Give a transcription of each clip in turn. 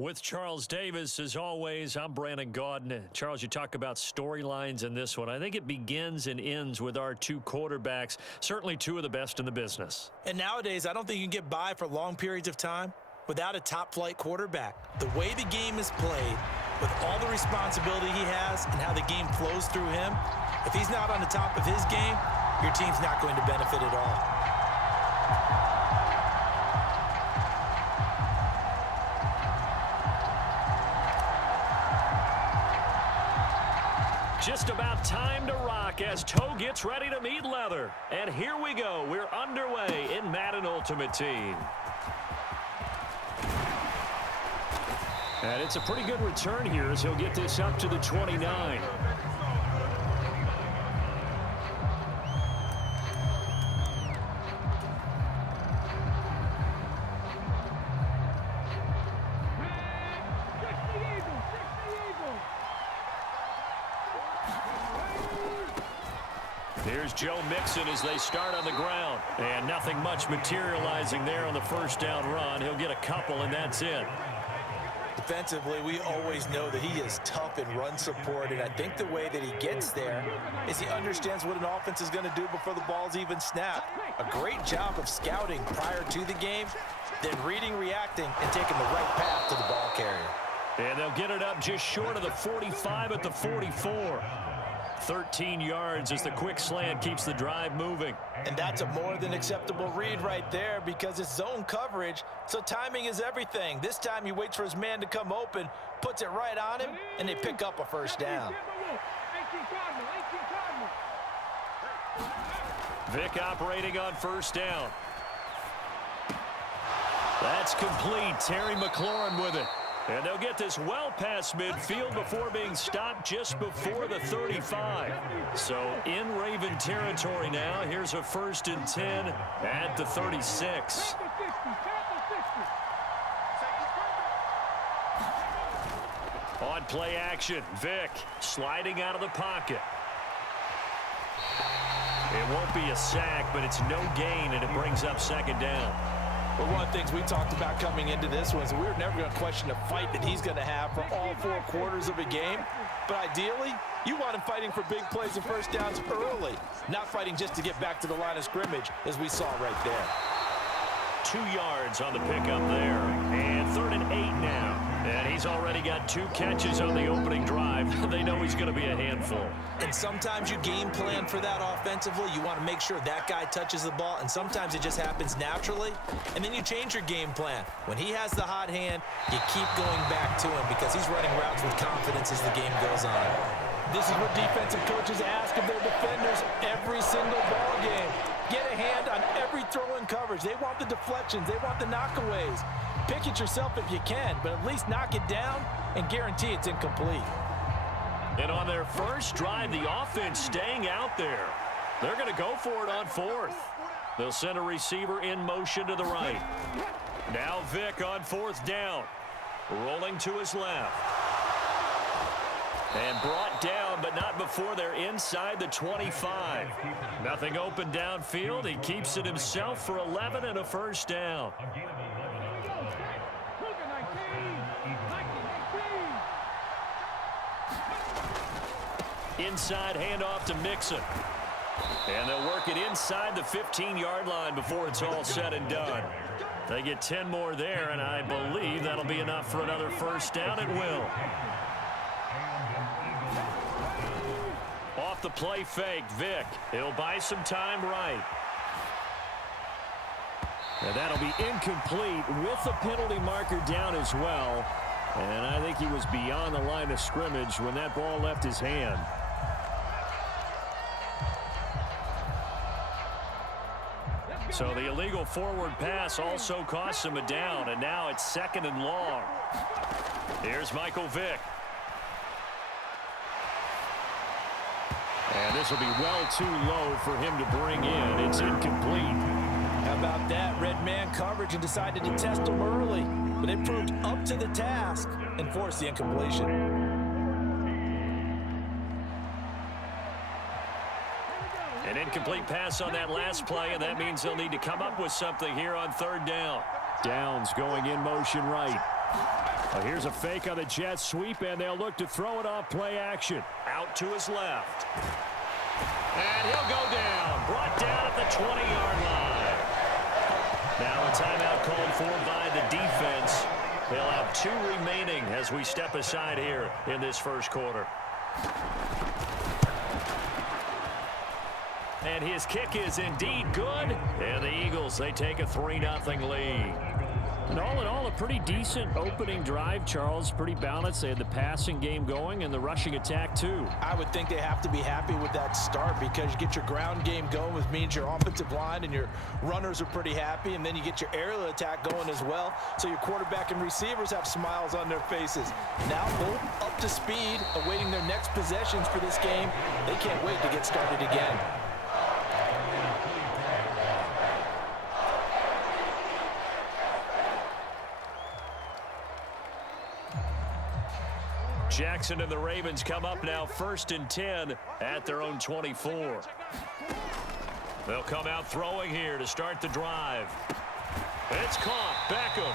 With Charles Davis, as always, I'm Brandon Gaudin. Charles, you talk about storylines in this one. I think it begins and ends with our two quarterbacks, certainly two of the best in the business. And nowadays, I don't think you can get by for long periods of time without a top-flight quarterback. The way the game is played, with all the responsibility he has and how the game flows through him, if he's not on the top of his game, your team's not going to benefit at all. Just about time to rock as toe gets ready to meet leather. And here we go. We're underway in Madden Ultimate Team. And it's a pretty good return here as he'll get this up to the 29. Here's Joe Mixon as they start on the ground. And nothing much materializing there on the first down run. He'll get a couple, and that's it. Defensively, we always know that he is tough in run support, and I think the way that he gets there is he understands what an offense is going to do before the ball's even snapped. A great job of scouting prior to the game, then reading, reacting, and taking the right path to the ball carrier. And they'll get it up just short of the 45 at the 44. 13 yards as the quick slant keeps the drive moving. And that's a more than acceptable read right there because it's zone coverage, so timing is everything. This time he waits for his man to come open, puts it right on him, and they pick up a first down. Vic operating on first down. That's complete. Terry McLaurin with it. And they'll get this well past midfield before being stopped just before the 35. So in Raven territory now. Here's a 1st and 10 at the 36. On play action, Vic sliding out of the pocket. It won't be a sack, but it's no gain, and it brings up 2nd down. Well, one of the things we talked about coming into this one is we were never going to question the fight that he's going to have for all 4 quarters of a game. But ideally, you want him fighting for big plays and first downs early, not fighting just to get back to the line of scrimmage, as we saw right there. 2 yards on the pickup there. And 3rd and 8 now. And he's already got 2 catches on the opening drive. They know he's going to be a handful. And sometimes you game plan for that offensively. You want to make sure that guy touches the ball, and sometimes it just happens naturally. And then you change your game plan. When he has the hot hand, you keep going back to him because he's running routes with confidence as the game goes on. This is what defensive coaches ask of their defenders every single ball game. Get a hand on every throw in coverage. They want the deflections. They want the knockaways. Pick it yourself if you can, but at least knock it down and guarantee it's incomplete. And on their first drive, the offense staying out there. They're going to go for it on 4th. They'll send a receiver in motion to the right. Now Vic on 4th down. Rolling to his left. And brought down, but not before they're inside the 25. Nothing open downfield. He keeps it himself for 11 and a first down. Inside handoff to Mixon. And they'll work it inside the 15-yard line before it's all said and done. They get 10 more there, and I believe that'll be enough for another first down. It will. Off the play fake, Vic. He'll buy some time right. And that'll be incomplete with the penalty marker down as well. And I think he was beyond the line of scrimmage when that ball left his hand. So the illegal forward pass also costs him a down, and now it's 2nd and long. Here's Michael Vick. And this will be well too low for him to bring in. It's incomplete. How about that? Red man coverage and decided to test him early. But it proved up to the task and forced the incompletion. An incomplete pass on that last play, and that means they'll need to come up with something here on 3rd down. Downs going in motion right. Well, here's a fake on the jet sweep, and they'll look to throw it off play action. Out to his left. And he'll go down. Brought down at the 20-yard line. Now a timeout called for by the defense. They'll have 2 remaining as we step aside here in this first quarter. And his kick is indeed good. And the Eagles, they take a 3-0 lead. And all in all, a pretty decent opening drive, Charles. Pretty balanced. They had the passing game going and the rushing attack, too. I would think they have to be happy with that start because you get your ground game going, which means your offensive line and your runners are pretty happy, and then you get your aerial attack going as well, so your quarterback and receivers have smiles on their faces. Now both up to speed, awaiting their next possessions for this game. They can't wait to get started again. Jackson and the Ravens come up now 1st and 10 at their own 24. They'll come out throwing here to start the drive. It's caught. Beckham.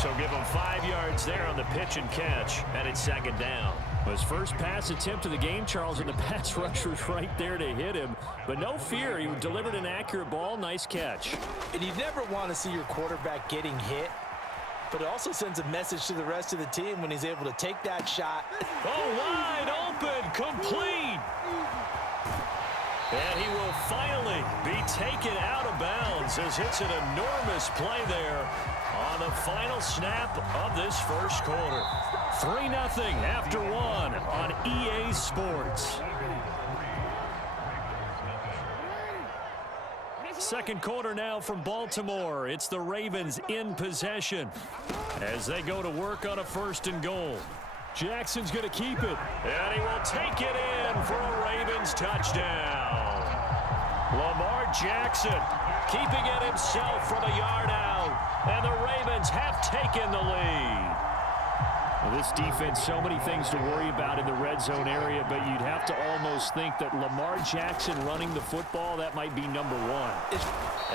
So give him 5 yards there on the pitch and catch, and it's 2nd down. His first pass attempt of the game, Charles, and the pass rush was right there to hit him. But no fear, he delivered an accurate ball. Nice catch. And you never want to see your quarterback getting hit. But it also sends a message to the rest of the team when he's able to take that shot. Oh, wide open, complete. And he will finally be taken out of bounds as it's an enormous play there on the final snap of this first quarter. 3-0 after 1 on EA Sports. Second quarter now from Baltimore. It's the Ravens in possession as they go to work on a 1st and goal. Jackson's going to keep it. And he will take it in for a Ravens touchdown. Lamar Jackson keeping it himself from a yard out. And the Ravens have taken the lead. Well, this defense, so many things to worry about in the red zone area, but you'd have to almost think that Lamar Jackson running the football, that might be number 1.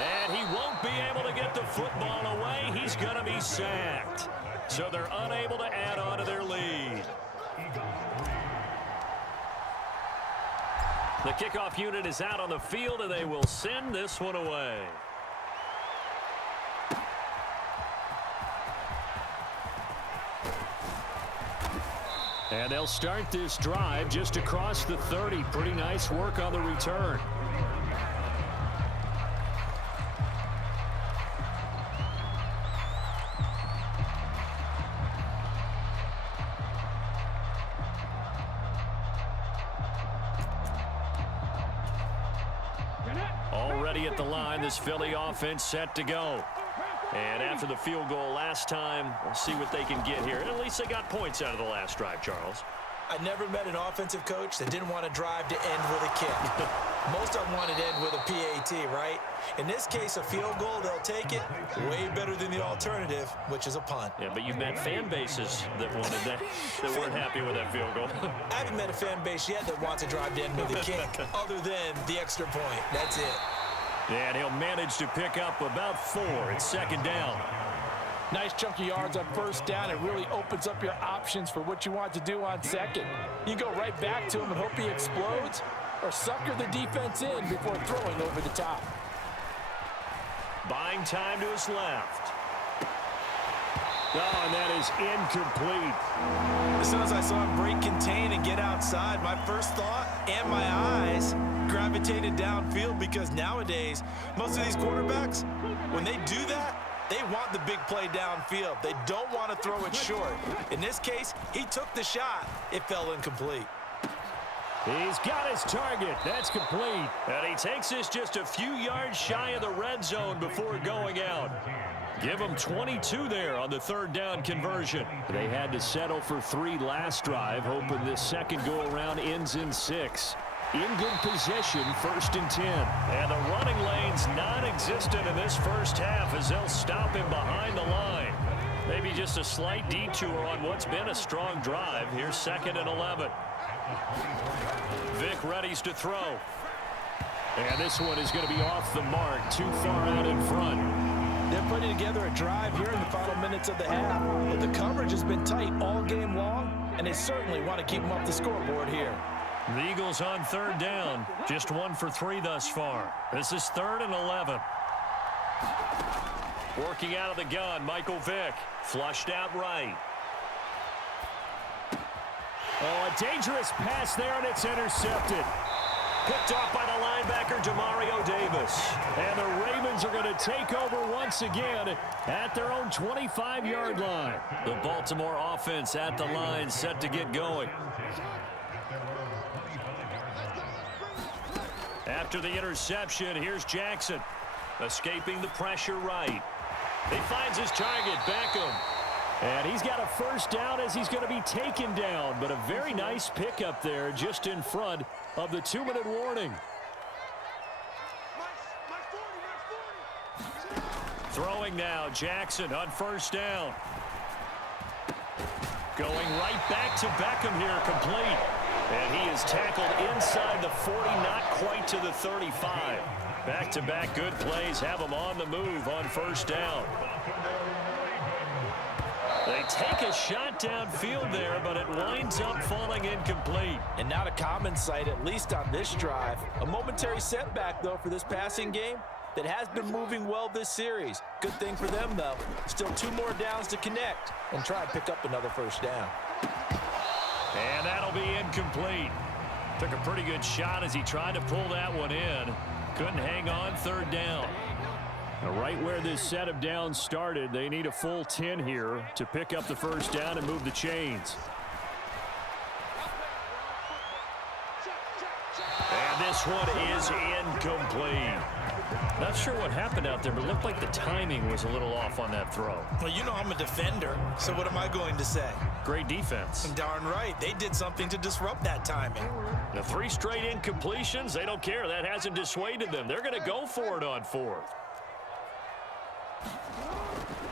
And he won't be able to get the football away. He's going to be sacked. So they're unable to add on to their lead. The kickoff unit is out on the field, and they will send this one away. And they'll start this drive just across the 30. Pretty nice work on the return. Already at the line, this Philly offense set to go. And after the field goal last time, we'll see what they can get here. At least they got points out of the last drive, Charles. I never met an offensive coach that didn't want to drive to end with a kick. Most of them wanted to end with a PAT, right? In this case, a field goal, they'll take it. Way better than the alternative, which is a punt. Yeah, but you met fan bases that wanted that weren't happy with that field goal. I haven't met a fan base yet that wants to drive to end with a kick, other than the extra point. That's it. And he'll manage to pick up about 4. It's 2nd down. Nice chunk of yards on 1st down. It really opens up your options for what you want to do on 2nd. You go right back to him and hope he explodes, or sucker the defense in before throwing over the top. Buying time to his left. Oh, and that is incomplete. As soon as I saw him break contain and get outside, my first thought and my eyes gravitated downfield, because nowadays, most of these quarterbacks, when they do that, they want the big play downfield. They don't want to throw it short. In this case, he took the shot. It fell incomplete. He's got his target. That's complete. And he takes this just a few yards shy of the red zone before going out. Give him 22 there on the 3rd down conversion. They had to settle for 3 last drive, hoping this second go-around ends in 6. In good position, 1st and 10. And the running lane's non-existent in this first half as they'll stop him behind the line. Maybe just a slight detour on what's been a strong drive. Here's 2nd and 11. Vic readies to throw. And this one is going to be off the mark, too far out in front. They're putting together a drive here in the final minutes of the half. But the coverage has been tight all game long, and they certainly want to keep them off the scoreboard here. The Eagles on third down. Just 1 for 3 thus far. This is 3rd and 11. Working out of the gun, Michael Vick. Flushed out right. Oh, a dangerous pass there, and it's intercepted. Picked off by the linebacker, Demario Davis. And the Ravens are going to take over once again at their own 25-yard line. The Baltimore offense at the line, set to get going. After the interception, here's Jackson. Escaping the pressure right. He finds his target, Beckham. And he's got a first down as he's going to be taken down. But a very nice pickup there just in front of the 2-minute warning. Throwing now, Jackson on first down. Going right back to Beckham here, complete. And he is tackled inside the 40, not quite to the 35. Back-to-back good plays have him on the move on first down. They take a shot downfield there, but it winds up falling incomplete. And not a common sight, at least on this drive. A momentary setback, though, for this passing game that has been moving well this series. Good thing for them, though. Still 2 more downs to connect and try and pick up another first down. And that'll be incomplete. Took a pretty good shot as he tried to pull that one in. Couldn't hang on, 3rd down. Now, right where this set of downs started, they need a full 10 here to pick up the first down and move the chains. And this one is incomplete. Not sure what happened out there, but it looked like the timing was a little off on that throw. Well, you know I'm a defender, so what am I going to say? Great defense. Darn right. They did something to disrupt that timing. The 3 straight incompletions, they don't care. That hasn't dissuaded them. They're going to go for it on 4th.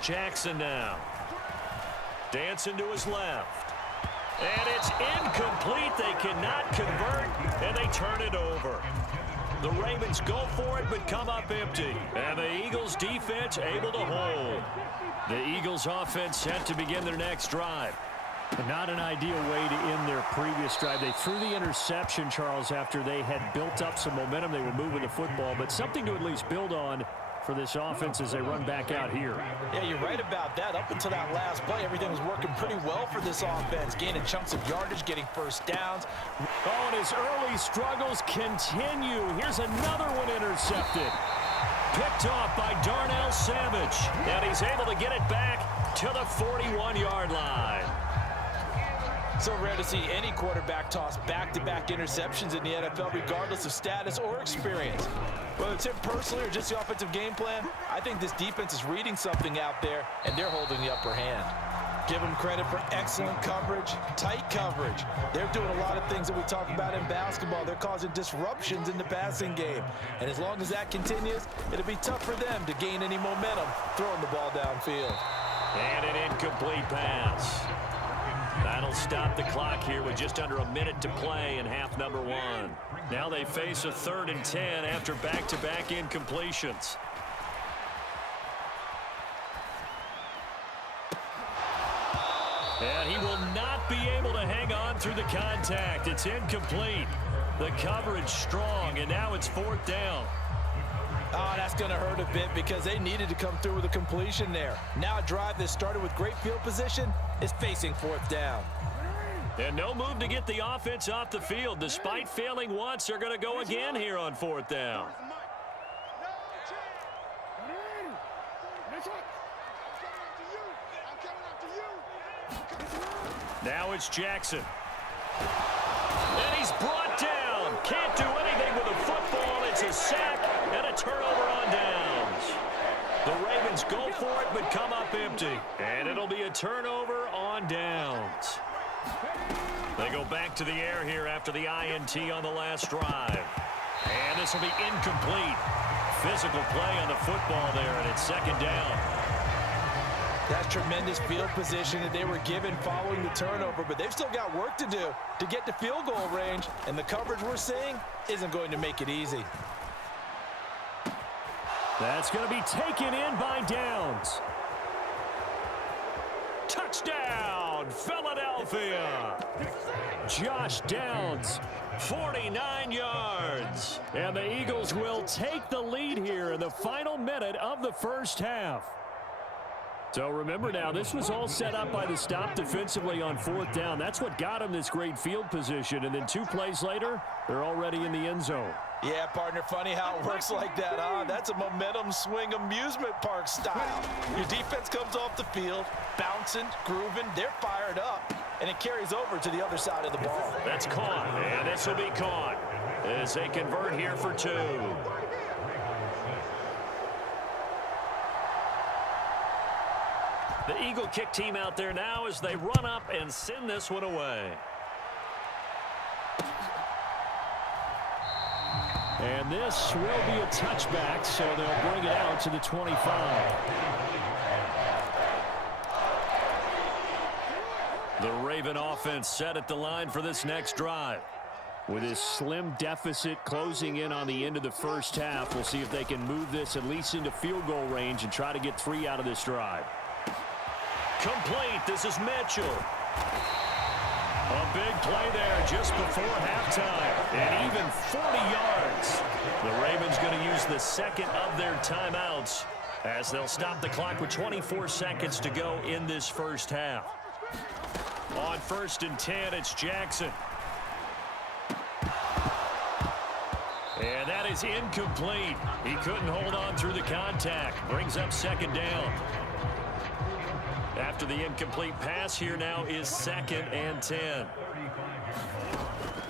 Jackson now. Dancing to his left. And it's incomplete. They cannot convert, and they turn it over. The Ravens go for it, but come up empty. And the Eagles defense able to hold. The Eagles offense set to begin their next drive. Not an ideal way to end their previous drive. They threw the interception, Charles, after they had built up some momentum. They were moving the football, but something to at least build on for this offense as they run back out here. Yeah, you're right about that. Up until that last play, everything was working pretty well for this offense. Gaining chunks of yardage, getting first downs. Oh, and his early struggles continue. Here's another one intercepted. Picked off by Darnell Savage. And he's able to get it back to the 41-yard line. So rare to see any quarterback toss back-to-back interceptions in the NFL, regardless of status or experience. Whether it's him personally or just the offensive game plan, I think this defense is reading something out there, and they're holding the upper hand. Give them credit for excellent coverage, tight coverage. They're doing a lot of things that we talk about in basketball. They're causing disruptions in the passing game. And as long as that continues, it'll be tough for them to gain any momentum throwing the ball downfield. And an incomplete pass. That'll stop the clock here with just under a minute to play in half number 1. Now they face a 3rd and 10 after back-to-back incompletions. And he will not be able to hang on through the contact. It's incomplete. The coverage strong, and now it's 4th down. Oh, that's going to hurt a bit because they needed to come through with a completion there. Now a drive that started with great field position is facing 4th down. And no move to get the offense off the field. Despite failing once, they're going to go again here on 4th down. Now it's Jackson. And he's brought down. Can't do anything with a football. It's a sack and a turnover on downs. The Ravens go for it but come up empty. And it'll be a turnover on downs. They go back to the air here after the INT on the last drive. And this will be incomplete. Physical play on the football there, and it's 2nd down. That's tremendous field position that they were given following the turnover, but they've still got work to do to get to field goal range, and the coverage we're seeing isn't going to make it easy. That's going to be taken in by Downs. Touchdown, Philadelphia. Josh Downs, 49 yards. And the Eagles will take the lead here in the final minute of the first half. So remember now, this was all set up by the stop defensively on fourth down. That's what got him this great field position. And then 2 plays later, they're already in the end zone. Yeah, partner, funny how it works like that, huh? That's a momentum swing amusement park style. Your defense comes off the field, bouncing, grooving, they're fired up, and it carries over to the other side of the ball. That's caught, and this will be caught as they convert here for 2. The Eagle kick team out there now as they run up and send this one away. And this will be a touchback, so they'll bring it out to the 25. The Raven offense set at the line for this next drive. With his slim deficit closing in on the end of the first half, we'll see if they can move this at least into field goal range and try to get 3 out of this drive. Complete. This is Mitchell. A big play there just before halftime. And even 40 yards. The Ravens going to use the second of their timeouts as they'll stop the clock with 24 seconds to go in this first half. On 1st and 10, it's Jackson. And that is incomplete. He couldn't hold on through the contact. Brings up 2nd down. After the incomplete pass, here now is 2nd and 10.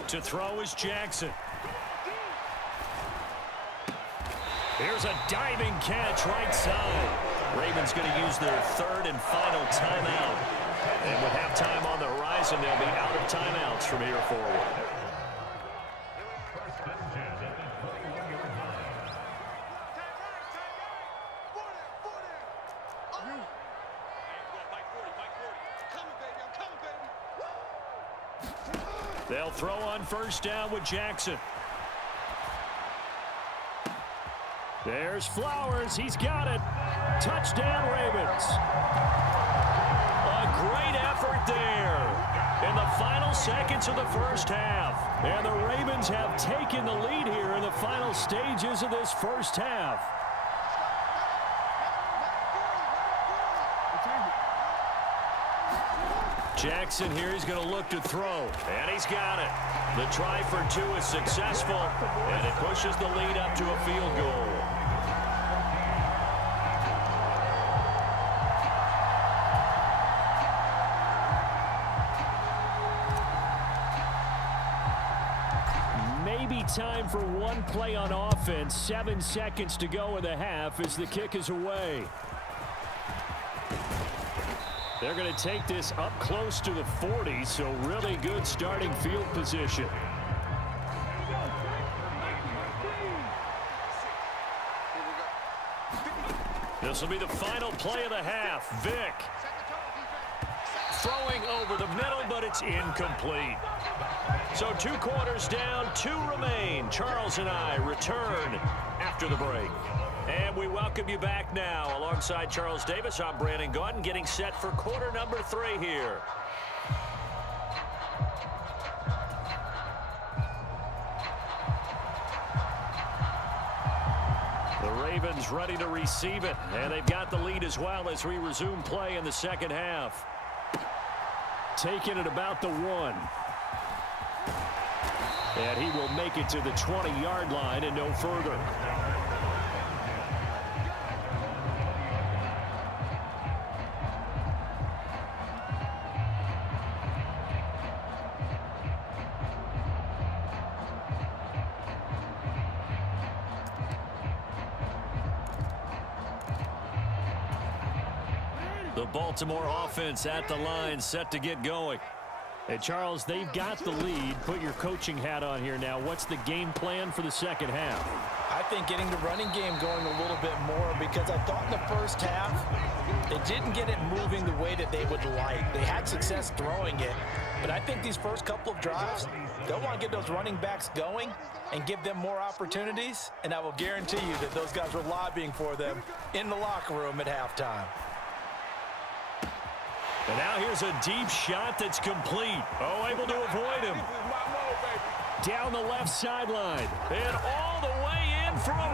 To throw is Jackson. Here's a diving catch right side. Ravens going to use their 3rd and final timeout. And with halftime on the horizon, they'll be out of timeouts from here forward. They'll throw on 1st down with Jackson. There's Flowers. He's got it. Touchdown, Ravens. A great effort there in the final seconds of the first half. And the Ravens have taken the lead here in the final stages of this first half. Jackson here, he's going to look to throw, and he's got it. The try for 2 is successful, and it pushes the lead up to a field goal. Maybe time for one play on offense. 7 seconds to go in the half as the kick is away. They're going to take this up close to the 40, so really good starting field position. This will be the final play of the half. Vick throwing over the middle, but it's incomplete. So 2 quarters down, 2 remain. Charles and I return after the break. And we welcome you back now. Alongside Charles Davis, I'm Brandon Gaudin, getting set for quarter number 3 here. The Ravens ready to receive it, and they've got the lead as well as we resume play in the second half. Taking it about the 1. And he will make it to the 20-yard line and no further. The Baltimore offense at the line, set to get going. And Charles, they've got the lead. Put your coaching hat on here now. What's the game plan for the second half? I think getting the running game going a little bit more, because I thought in the first half they didn't get it moving the way that they would like. They had success throwing it, but I think these first couple of drives, They'll want to get those running backs going and give them more opportunities, and I will guarantee you that those guys were lobbying for them in the locker room at halftime. And now here's a deep shot that's complete. Oh, able to avoid him. Down the left sideline. And all the way in for a